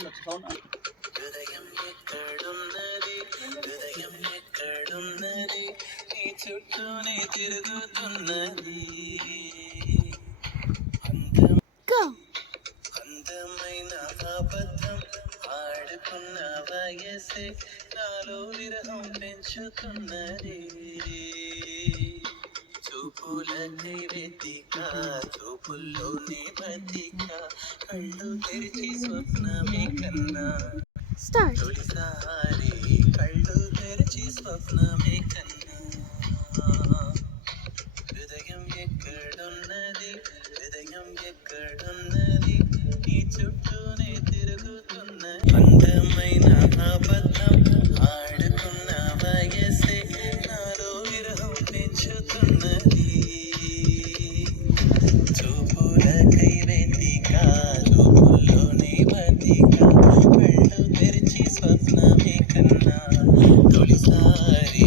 హృదయం ఎక్కడున్నది, హృదయం ఎక్కడున్నది, నీ చుట్టూనే తిరుగుతున్నది. అందమైన అబద్ధం ఆడుకున్న వయసే నాలో విరహం పెంచుతున్నది. చూపులకై వెతిక, చూపుల్లోనే బతిక, కళ్ళు తెరిచి స్వప్నమే కన్నా. తొలిసారి కళ్ళు తెరిచి స్వప్నమే కన్నా. హృదయం ఎక్కడున్నది, హృదయం ఎక్కడున్నది, నీ చుట్టూనే తిరుగుతున్నది. అందమైన అబద్ధం ఆడుకున్న వయసే నాలో విరహం పెంచుతున్నది. చూపులకై వెతిక, చూపుల్లోనే బతిక, కళ్ళు తెరిచి స్వప్నమే కన్నా. తొలిసారి